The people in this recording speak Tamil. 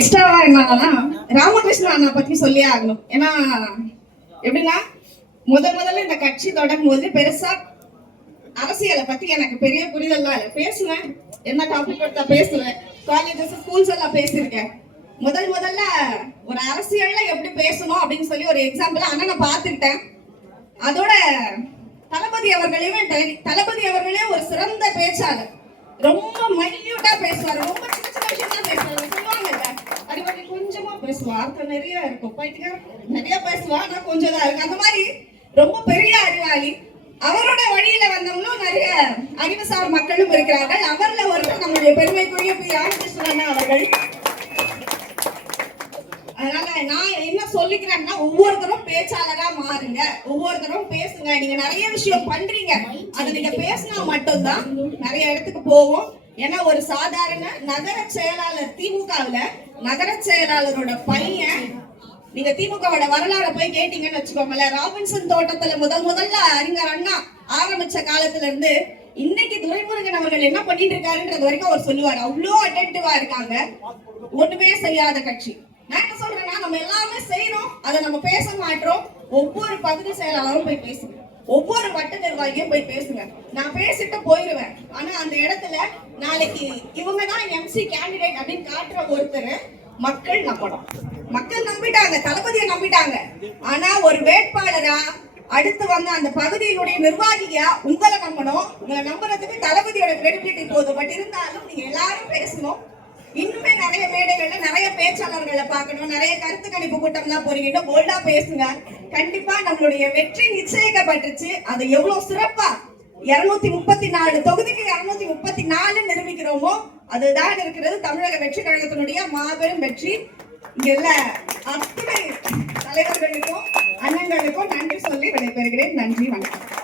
எக்ஸ்ட்ராவா என்னன்னா ராமகிருஷ்ண அண்ணா பத்தி சொல்லியே ஆகணும். ஏன்னா எப்படின்னா முதல் முதல்ல இந்த கட்சி தொடங்கும் போது பெருசா அரசியலை பத்தி எனக்கு பெரிய புரிதல்லாம் இல்லை. பேசுவேன். என்ன டாபிக் எடுத்தா பேசுவேன். காலேஜஸ் ஸ்கூல்ஸ் எல்லாம் பேசியிருக்கேன். முதல் முதல்ல ஒரு அரசியல்ல எப்படி பேசணும் அப்படின்னு சொல்லி ஒரு எக்ஸாம்பிள் அண்ணனை பார்த்துக்கிட்டேன். அதோட தளபதி அவர்களையுமே தளபதி அவர்களே ஒரு சிறந்த பேச்சாளர். ரொம்ப மைன்யூட்டா பேசுவாரு. ரொம்ப சின்ன சின்ன விஷயம் தான் பேசுவாரு சொல்லுவாங்கல்ல அறிவாளி சுவார்த்தம் நிறைய இருக்கும். பைத்தியக்கார நிறைய பேசுவா. ஆனா கொஞ்சம் தான் இருக்கு. அந்த மாதிரி ரொம்ப பெரிய அறிவாளி. அவரோட வழியில வந்தவங்களும் நிறைய அறிவுசார் மக்களும் இருக்கிறார்கள். அவர்ல ஒருத்தர் நம்முடைய பெருமைக்குரிய பி. ராமகிருஷ்ணன் அவர்கள். அதனால நான் என்ன சொல்லிக்கிறேன்னா ஒவ்வொருத்தரும் பேச்சாளரா மாறுங்க. ஒவ்வொருத்தரும் பேசுங்க. நீங்க நிறைய விஷயம் பண்றீங்க. அது நீங்க பேசினா மட்டும்தான் நிறைய இடத்துக்கு போவோம். ஏன்னா ஒரு சாதாரண நகர செயலாளர் திமுகவுல நகர செயலாளரோட பையன் நீங்க திமுகவோட வரலாறை போய் கேட்டீங்கன்னு வச்சுக்கோங்களேன் ராபின்சன் தோட்டத்துல முதல் முதல்ல அறிஞர் அண்ணா ஆரம்பிச்ச காலத்துல இருந்து இன்னைக்கு துரைமுருகன் அவர்கள் என்ன பண்ணிட்டு இருக்காருன்றது வரைக்கும் அவர் சொல்லுவார். அவ்வளோ அட்டென்டிவா இருக்காங்க. ஒண்ணுமே செய்யாத கட்சி. நான் என்ன சொல்றேன்னா நம்ம எல்லாமே செய்யறோம் அதை நம்ம பேச மாட்டோம். ஒவ்வொரு பகுதி செயலாளரும் போய் பேசுவோம் ஒவ்வொரு வட்ட நிர்வாகியும் போய் பேசுங்க. நான் பேசிட்டு போயிருவேன். ஆனா அந்த இடத்துல நாளைக்கு இவங்க தான் எம்சி கேண்டிடேட் அப்படின்னு காட்டுற ஒருத்தர் மக்கள் நம்பணும். மக்கள் நம்பிட்டாங்க தளபதியை நம்பிட்டாங்க. ஆனா ஒரு வேட்பாளரா அடுத்து வந்து அந்த பகுதியினுடைய நிர்வாகியா உங்களை நம்பணும். உங்களை நம்புறதுக்கு தளபதியோட கிரெடிபிலிட்டி போதும். பட் இருந்தாலும் நீங்க எல்லாரும் பேசணும். இன்னுமே நிறைய மேடைகள்ல நிறைய பேச்சாளர்களை பார்க்கணும். நிறைய கருத்து கணிப்பு கூட்டம்லாம் போறீங்க இன்னும் போல்டா பேசுங்க. கண்டிப்பா நம்மளுடைய வெற்றி நிச்சயிக்கப்பட்டுச்சு அதை எவ்வளவு சிறப்பா? இருநூத்தி முப்பத்தி நாலு தொகுதிக்கு இருநூத்தி முப்பத்தி நாலு நிரூபிக்கிறோமோ அதுதான் இருக்கிறது தமிழக வெற்றி கழகத்தினுடைய மாபெரும் வெற்றி. இங்க உள்ள அத்தனை தலைவர்களுக்கும் அண்ணங்களுக்கும் நன்றி சொல்லி விடைபெறுகிறேன். நன்றி வணக்கம்.